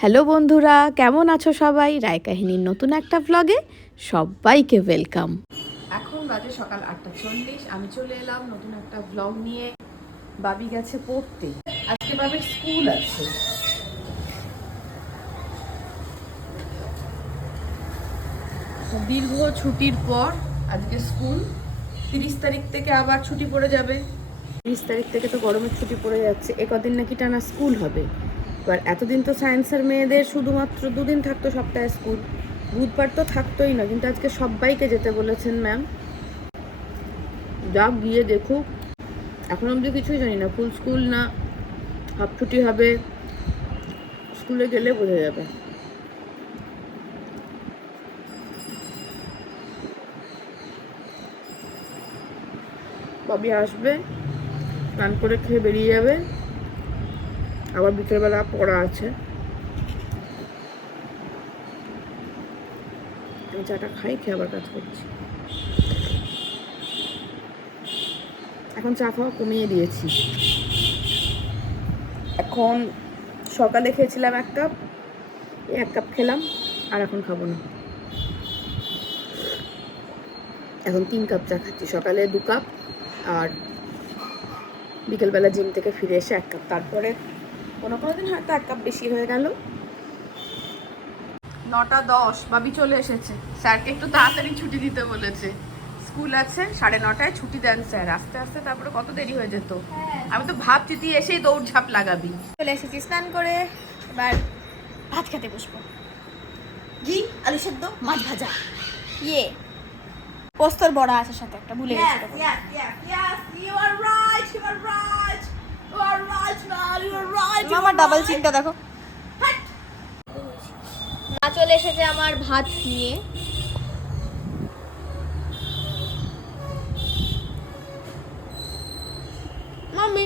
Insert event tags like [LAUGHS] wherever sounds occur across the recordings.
Hello বন্ধুরা, কেমন আছো সবাই? রায় কাহিনীর নতুন একটা ব্লগে সবাইকে ওয়েলকাম এখন বাজে সকাল আটটা চল্লিশ, আমি চলে এলাম নতুন একটা ব্লগ নিয়ে। বাবি গেছে পড়তে। আজকে বাবির স্কুল আছে। দীর্ঘ ছুটির পর আজকে স্কুল। তিরিশ তারিখ থেকে আবার ছুটি পড়ে যাবে। তিরিশ তারিখ থেকে তো গরমের ছুটি পড়ে যাচ্ছে। এ কদিন নাকি টানা স্কুল হবে। এবার এতদিন তো সায়েন্সের মেয়েদের শুধুমাত্র দুদিন থাকতো সপ্তাহে স্কুল বুধবার তো থাকতোই না, কিন্তু আজকে সবাইকে যেতে বলেছেন ম্যাম যাক গিয়ে দেখুক। এখন অবধি কিছুই জানি না ফুল স্কুল না হাফ ছুটি হবে স্কুলে গেলে বোঝা যাবে। ববি আসবে, স্নান করে খেয়ে বেরিয়ে যাবে। আবার বিকেলবেলা পড়া আছে। চাটা খাই, খেয়ে আবার কাজ করছি। এখন চা খাওয়া কমিয়ে দিয়েছি। এখন সকালে খেয়েছিলাম এক কাপ এক কাপ খেলাম, আর এখন খাব না। এখন তিন কাপ চা খাচ্ছি, সকালে দু কাপ, আর বিকেলবেলা জিম থেকে ফিরে এসে এক কাপ। তারপরে কোনো কোনো দিন হয়তো এক কাপ বেশি হয়ে গেল। নটা দশ বাবি চলে এসেছে। স্যারকে একটু তাড়াতাড়ি ছুটি দিতে বলেছে। স্কুল আছে সাড়ে নটায় ছুটি দেন স্যার। আস্তে আস্তে তারপরে কত দেরি হয়ে যেত। আমি তো ভাবছি তুই এসেই দৌড় ঝাঁপ লাগাবি। চলে এসেছি স্নান করে। এবার ভাত খেতে বসবো। ঘি আলু সেদ্ধ মাছ ভাজা। ইয়ে। পোস্তর বড়া আছে সাথে একটা ভুলে গেছি মামা ডাবল চিনটা দেখো। মা চলে এসেছে আমার ভাত নিয়ে। মাম্মি।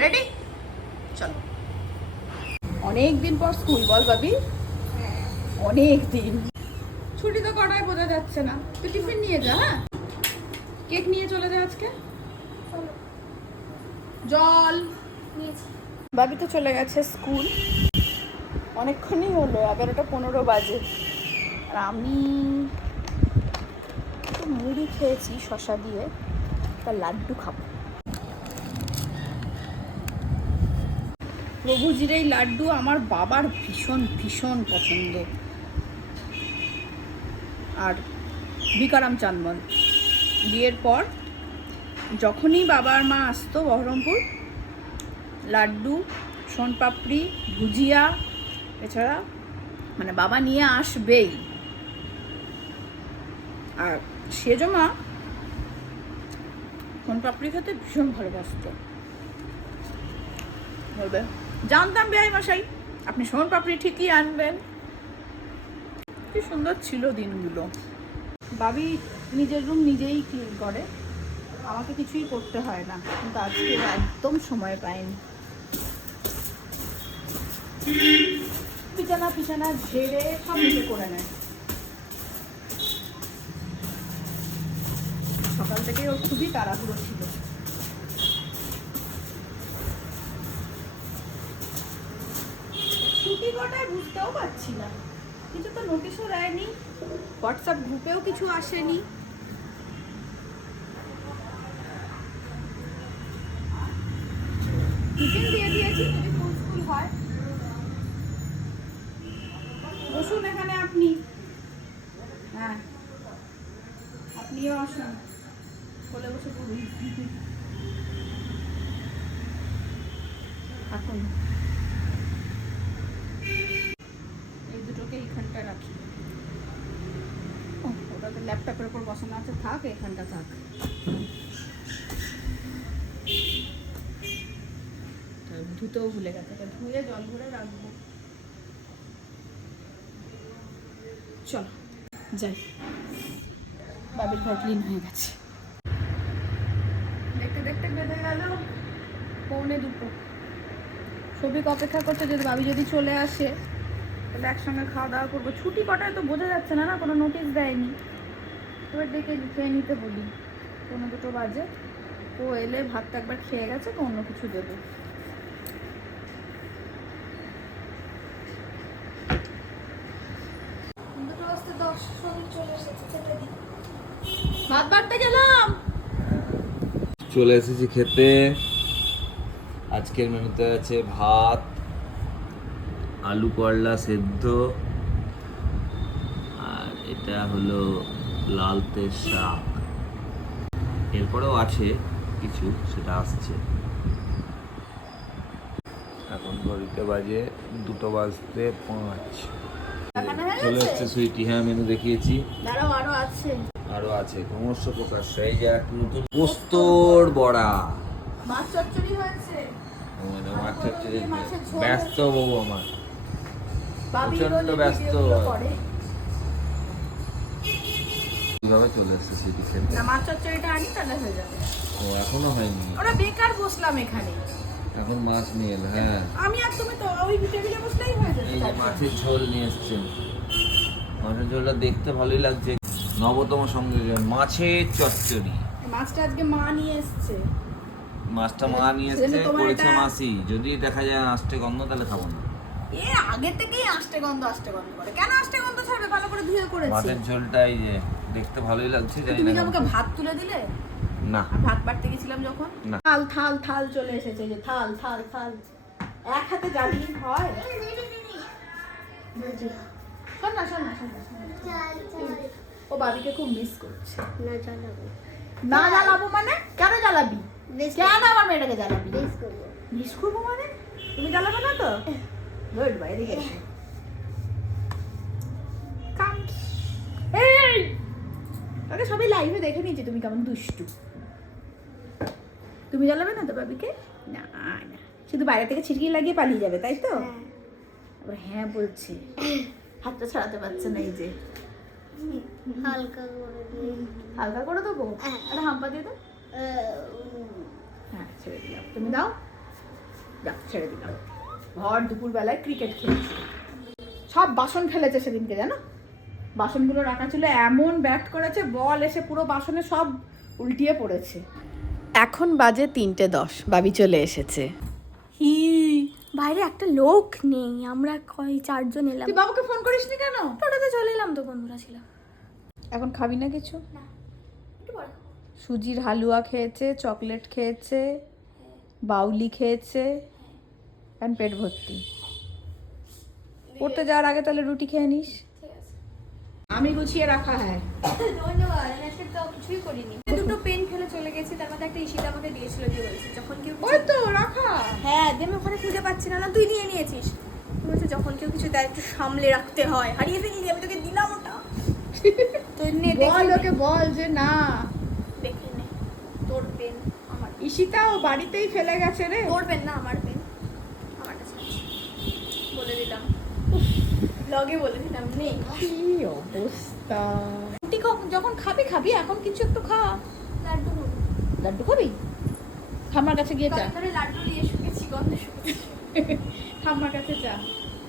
রেডি চলো। অনেক দিন পর স্কুল বল বাবি অনেক দিন ছুটি তো কটায় বোঝা যাচ্ছে না। তুই টিফিন নিয়ে যা হ্যাঁ? কেক নিয়ে চলে যা আজকে। জল। বাবি তো চলে গেছে স্কুল। অনেকক্ষণই হলো এগারোটা পনেরো বাজে। আর আমি একটু মুড়ি খেয়েছি শশা দিয়ে তা লাড্ডু খাব। প্রভুজির এই লাড্ডু আমার বাবার ভীষণ ভীষণ পছন্দ আর বিকারাম চান্দন বিয়ের পর যখনই বাবার মা আসতো বহরমপুর, লাড্ডু, সোনপাপড়ি, ভুজিয়া, এছাড়া মানে বাবা নিয়ে আসবেই। আর সেজো মা সোনপাপড়ি খেতে ভীষণ ভালোবাসতো। বলবে, জানতাম বেআই মশাই, আপনি সোন পাপড়ি ঠিকই আনবেন। কি সুন্দর ছিল দিনগুলো। বাবি নিজের রুম নিজেই ক্লিন করে। আমাকে কিছুই করতে হয় না। কিন্তু আজকে একদম সময় পাইনি। বিছানা পিছানা ঝেড়ে সব নিজে করে নেয়। সকাল থেকে ওর খুবই তাড়াহুড়ো ছিল। ছুটি কটায় বুঝতেও পারছি না। কিছু তো নোটিশও দেয়নি হোয়াটসঅ্যাপ গ্রুপেও কিছু আসেনি। টিফিন দিয়ে হয়। বসুন এখানে আপনি। হ্যাঁ আপনিও আসুন। বসে ল্যাপটপের উপর বসানো আছে, থাক, এখানটা থাক। ধুতেও ভুলে গেছে ধুয়ে জল ভরে রাখব। চল, যাই। বাবির ঘর ক্লিন হয়ে গেছে। দেখতে দেখতে বেঁধে গেল, পৌনে দুটো। সবিক অপেক্ষা করছে যদি বাবি যদি চলে আসে, তাহলে একসঙ্গে খাওয়া দাওয়া করব। ছুটি কটায় তো বোঝা যাচ্ছে না না কোনো নোটিশ দেয়নি। এবার ডেকে খেয়ে নিতে বলি। কোনো দুটো বাজে। ও এলে ভাতটা একবার খেয়ে গেছে তো অন্য কিছু দেবে। ভাত বাড়তে গেলাম! চলে এসেছি খেতে। আজকের মেনুতে আছে ভাত আলু করলা সেদ্ধ আর এটা হলো লালতের শাক। এরপরেও আছে কিছু সেটা আসছে। এখন ঘড়িতে বাজে দুটো বাজতে পাঁচ। চলে? এসছে সুইটি হ্যাঁ মেনু দেখিয়েছি। আরও আছে। আরও আছে ক্রমশ প্রকাশ। এই যে এক নতুন পোস্তর বড়া। মাছ চচ্চড়ি হয়েছে। ও মানে মাছ চচ্চড়ি ব্যস্ত বউ আমার। বাবি প্রচণ্ড ব্যস্ত। কীভাবে চলে এসছে সেটি খেতে না মাছ চচ্চড়িটা আনি তাহলে হয়ে যাবে। ও এখনও হয়নি। ওরা বেকার বসলাম এখানে। এখন মাছ নিয়ে এলো হ্যাঁ। আমি আর তুমি তো ওই টেবিলে বসলেই হয়ে যাবে এই মাছের ঝোল নিয়ে এসছেন মাছের ঝোলটা দেখতে ভালোই লাগছে। নবতম সংযোজন মাছের চচ্চড়ি। মাছটা আজকে মা নিয়ে এসছে। মাছটা মা নিয়ে এসছে করেছে মাসি। যদি দেখা যায় আসতে গন্ধ তাহলে খাব না। এ আগে থেকেই আষ্টে গন্ধ আষ্টে গন্ধ করে। কেন আষ্টে গন্ধ ছাড়বে? ভালো করে ধুয়ে করেছি। মাছের ঝোলটা এই যে দেখতে ভালোই লাগছে জানি না কি আমাকে ভাত তুলে দিলে? না। ভাত বাড়তে গেছিলাম যখন? না। থাল থাল থাল চলে এসেছে যে থাল থাল থাল। এক হাতে জ্বালিয়ে হয়। শোন না শোন না শোন না, না। ও বাবিকে খুব মিস করছে। না জ্বালাবো। মানে? কেন জ্বালাবি? কেন আমার মেয়েটাকে জ্বালাবি? মিস করব। মিস করব মানে? তুমি জ্বালাবে না তো? গুড বাই এদিকে আগে সবাই লাইভে দেখে নিয়েছি তুমি কেমন দুষ্টু। তুমি জ্বালাবে না তো বাবিকে? না না। শুধু বাইরে থেকে ছিটকি লাগিয়ে পালিয়ে যাবে তাই তো? আবার হ্যাঁ বলছে। হাতটা ছাড়াতে পারছে না এই যে। হালকা করে হালকা করে দেবো? হ্যাঁ। একটা হাম্পা দিয়ে দাও। হ্যাঁ ছেড়ে দিলাম। তুমি দাও। যাও ছেড়ে দিলাম। ভর দুপুরবেলায় ক্রিকেট খেলছে। সব বাসন ফেলেছে সেদিনকে জানো? বাসনগুলো রাখা ছিল এমন ব্যাট করেছে বল এসে পুরো বাসনে সব উল্টিয়ে পড়েছে। এখন বাজে তিনটে দশ বাবি চলে এসেছে। হি বাইরে একটা লোক নেই আমরা কয় চারজন এলাম। তুই বাবুকে ফোন করিসনি কেন? টোটোতে চলে এলাম তো বন্ধুরা ছিলাম। এখন খাবি না কিছু? একটু সুজির হালুয়া খেয়েছে চকলেট খেয়েছে বাউলি খেয়েছে এখন পেট ভর্তি। পড়তে যাওয়ার আগে তাহলে রুটি খেয়ে নিস। আমি গুছিয়ে রাখা হ্যাঁ ধন্যবাদ আমি আজকে তো কিছুই করিনি। দুটো পেন ফেলে চলে গেছি তার মধ্যে একটা ইশিতা আমাকে দিয়েছিল যে বলছে যখন কেউ ওই তো রাখা। হ্যাঁ দিয়ে ওখানে খুঁজে পাচ্ছি না না তুই নিয়ে নিয়েছিস। তুই বলছে যখন কেউ কিছু দেয় একটু সামলে রাখতে হয়। হারিয়ে ফেলি আমি তোকে দিলাম ওটা। তো নে বল ওকে বল যে না। দেখে নে তোর পেন আমার। ঈশিতা ও বাড়িতেই ফেলে গেছে রে। তোর পেন না আমার পেন আমার কাছে আছে। বলে দিলাম ব্লগে বলে দিলাম নেই। কি অবস্থা? রুটি যখন খাবি খাবি এখন কিছু একটু খা। লাড্ডু। লাড্ডু খাবি? ঠাম্মার কাছে গিয়ে চা কদিন ধরে লাড্ডু নিয়ে শুকেছি গন্ধে শুকেছি ঠাম্মার কাছে চা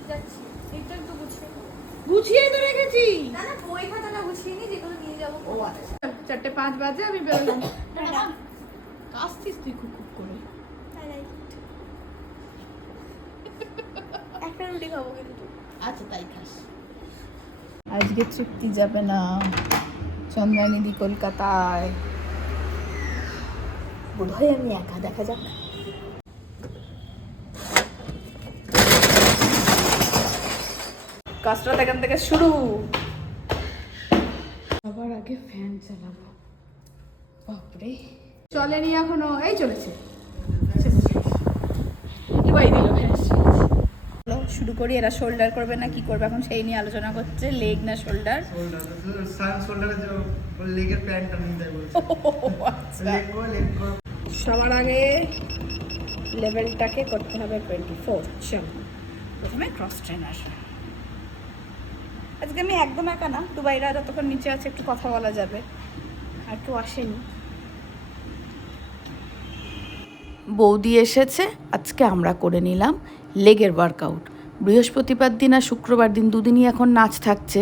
যাচ্ছি। এইটা একটু গুছিয়ে। গুছিয়ে তো রেখেছি। না না বই খাতাটা গুছিয়ে নি যেগুলো নিয়ে যাব। ও আচ্ছা। চারটে পাঁচ বাজে আমি বেরোলাম। আসছিস তুই খুব খুব করে। একটা রুটি খাব কিন্তু। আচ্ছা তাই খাস। আজকে চুক্তি যাবে না। চন্দ্রানিধি কলকাতায়। বোধহয় আমি একা, দেখা যাক। কাজটা এখান থেকে শুরু। সবার আগে ফ্যান চালাবো। বাপরে। চলেনি এখনও, এই চলেছে এবার দিল ফ্যান চলো, শুরু করি এরা শোল্ডার করবে না কি করবে? এখন সেই নিয়ে আলোচনা করছে লেগ না শোল্ডার শোল্ডারে যে লেগের প্যান্টটা নিয়ে দেয় বলছে। [LAUGHS] আচ্ছা। সবার আগে লেভেলটাকে করতে হবে টোয়েন্টি ফোর চল প্রথমে ক্রস ট্রেন আসা। আজকে আমি একদম একা না দুবাইরা যতক্ষণ নিচে আছে একটু কথা বলা যাবে। আর কেউ আসেনি। বৌদি এসেছে আজকে আমরা করে নিলাম লেগের ওয়ার্কআউট বৃহস্পতিবার দিন আর শুক্রবার দিন দুদিনই এখন নাচ থাকছে।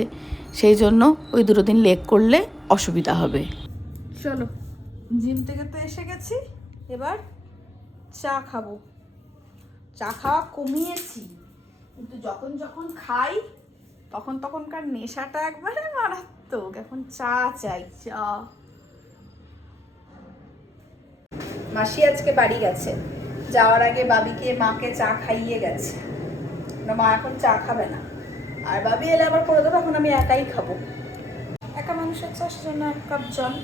সেই জন্য ওই দুটো দিন লেগ করলে অসুবিধা হবে। চলো, জিম থেকে তো এসে গেছি, এবার চা খাব। চা খাওয়া কমিয়েছি, কিন্তু যখন যখন খাই, তখন তখনকার নেশাটা একবারে মারাত্মক। এখন চা চাই, চা। মাসি আজকে বাড়ি গেছে। যাওয়ার আগে বাবিকে, মাকে চা খাইয়ে গেছে। না মা এখন চা খাবে না। আর বাবি এলে আবার করে দেবো এখন আমি একাই খাব। একা মানুষের চাষ জন্য এক কাপ জল।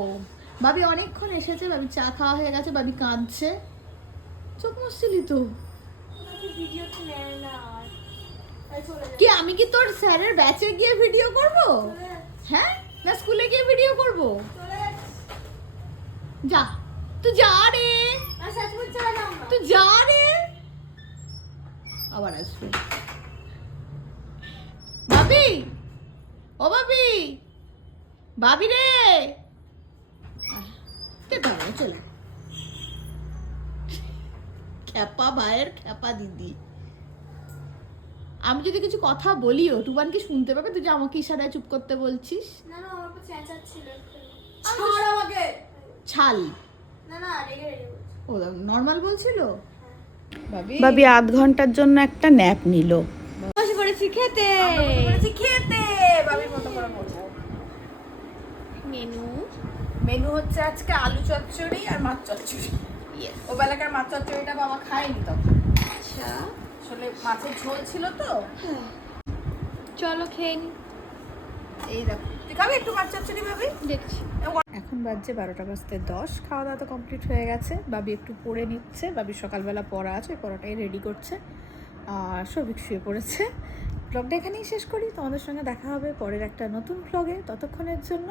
ও বাবি অনেকক্ষণ এসেছে বাবি চা খাওয়া হয়ে গেছে বাবি কাঁদছে। চোখ মুছছিলি তো? ভিডিওতে নেয় না আর তাই চলে যায় কি আমি কি তোর স্যারের ব্যাচে গিয়ে ভিডিও করব? হ্যাঁ। না স্কুলে গিয়ে ভিডিও করব। যা। তুই যা রে। তুই যা রে। আবার আসবে। বাবি ও বাবি বাবি রে। চলে। খ্যাপা ভাইয়ের খ্যাপা দিদি। আমি যদি কিছু কথা বলিও টুবান কি শুনতে পাবে? তুই যে আমাকে ইশারায় চুপ করতে বলছিস। না না আমার উপর চেঁচাচ্ছিল একটু। ছাড় আমাকে ছাল। ও নর্মাল বলছিল? বাবি বাবি আধ ঘণ্টার জন্য একটা ন্যাপ নিল। বসে পড়েছি খেতে। খেতে। বাবির মতো করে বলব মেনু? মেনু হচ্ছে আজকে আলু চচ্চড়ি আর মাছ চচ্চড়ি। ও বেলাকার মাছ চচ্চড়িটা বাবা খায়নি তখন। আচ্ছা। আসলে মাছের ঝোল ছিল তো। চলো খেয়ে এই দেখো। খাবি? একটু মাছ চচ্চড়ি ভাবি? দেখছি। এখন বাজছে বারোটা বাজতে দশ। খাওয়া দাওয়া তো কমপ্লিট হয়ে গেছে। বাবি একটু পড়ে নিচ্ছে। বাবি সকালবেলা পড়া আছে পড়াটাই রেডি করছে। আর সবিক শুয়ে পড়েছে। ব্লগটা এখানেই শেষ করি। তোমাদের সঙ্গে দেখা হবে পরের একটা নতুন ব্লগে ততক্ষণের জন্য